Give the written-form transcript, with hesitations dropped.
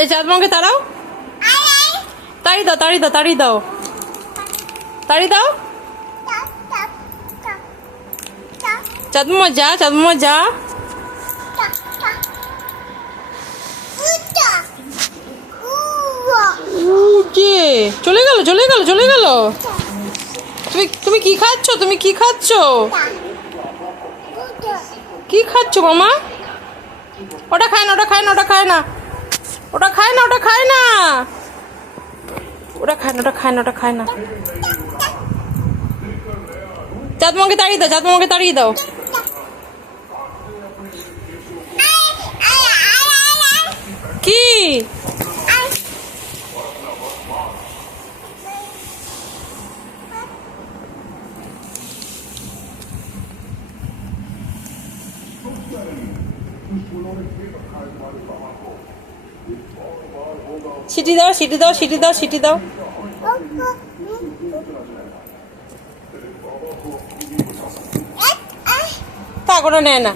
এই চাঁদমাকে তাড়াও, তাড়ি দাও, তাড়ি দাও, তাড়ি দাও, তাড়ি দাও। চাঁদমা যা, চাঁদমা যা। চলে গেল, চলে গেল, চলে গেল। তুমি তুমি কি খাচ্ছ? তুমি কি খাচ্ছ? কি খাচ্ছ মামা? ওটা খায় না, ওটা খায় না, ওটা খায় না, ওটা খায় না, ওটা খায় না, ওটা খায় না, ওটা খায় না, ওটা খায় না। চাঁদমাকে তাড়িয়ে দাও, চাঁদমাকে তাড়িয়ে দাও। কি সিটি দাও, সিটি দাও, সিটি দাও, সিটি দাও। তা করে নেয় না।